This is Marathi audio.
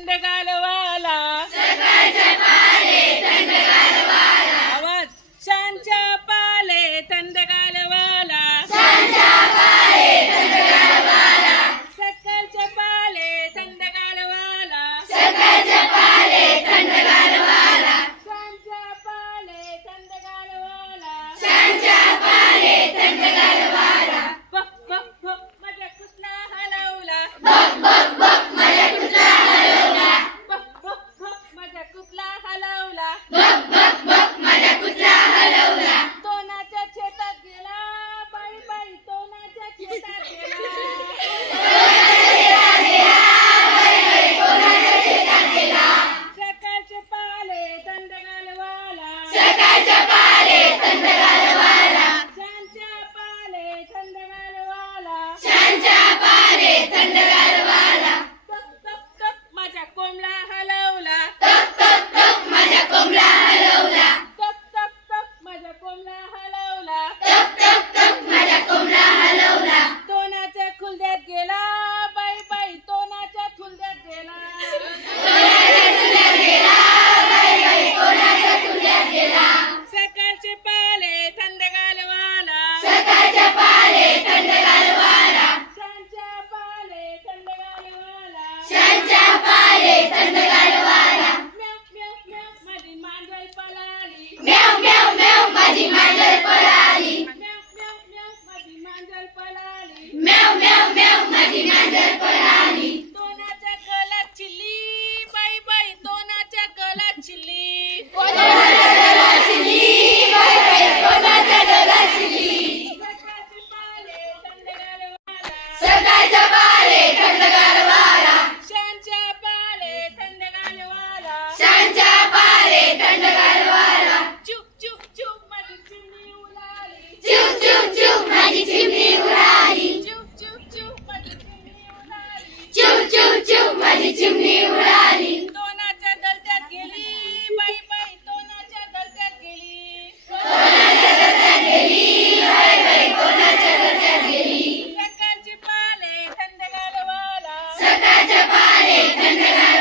थंडगारवाला सकाळच्या पाले थंडगारवाला आवाज शांच्या पाले थंडगारवाला शांच्या पाले थंडगारवाला सकाळच्या पाले थंडगारवाला सकाळच्या पाले थंडगारवाला शांच्या पाले थंडगारवाला शांच्या पाले थंडगारवाला बक बक बक माझ्या कुठला हलवला बक बक बक माझ्या कुठला हलवला बक बक बक माझ्या कुठला हलवला बक बक बक माझ्या कुठला हलवला तोनाच्या शेतात गेला बाई बाई तोनाच्या शेतात गेला सकाळचे पाले थंडगारवाला सकाळच्या पाले थंडगारवाला शांच्या पाले थंडगारवाला शांच्या पाले थंडगारवाला टक टक टक माझ्या कोंबडा हलवला टक टक टक माझ्या कोंबडा हलवला टक टक टक माझ्या कोंबडा हलवला टक टक टक माझ्या कोंबडा हलवला तोनाच्या खुलद्यात गेला बाई बाई तोनाच्या खुलद्यात गेला कोणाच्या तुझ्यात गेला सकाळचे पाले थंडगारवाला सकाळच्या पाले थंडगारवाला शांच्या पाले थंडगारवाला शांच्या पाले थंडगारवाला म्याव म्याव म्याव माझी मांजर पळाली म्याव म्याव म्याव माझी मांजर पळाली म्याव म्याव म्याव माझी मांजर पळाली म्याव म्याव म्याव माझी मांजर पळाली तोनाच्या गळ्यात चिल्ली बाई बाई तोनाच्या गळ्यात चिल्ली कोणाच्या डोळ्यात शिली बाय बाय कोणाच्या डोळ्यात शिली सकाळचे पाले थंडगारवाला सकाळच्या पाले थंडगारवाला शांच्या पाले थंडगारवाला शांच्या पाले थंडगारवाला चुप चुप चुप माझी चिमणी उडाली चुप चुप चुप माझी चिमणी उडाली चुप चुप चुप माझी चिमणी उडाली चुप चुप चुप माझी चिमणी उडाली तोनाच्या दलत्यात गेली बाई बाई तोनाच्या दलत्यात गेली कोणाच्या डोळ्यात गेली बाय बाय कोणाच्या डोळ्यात गेली सकाळचे पाले थंडगारवाला सकाळच्या पाले थंडगारवाला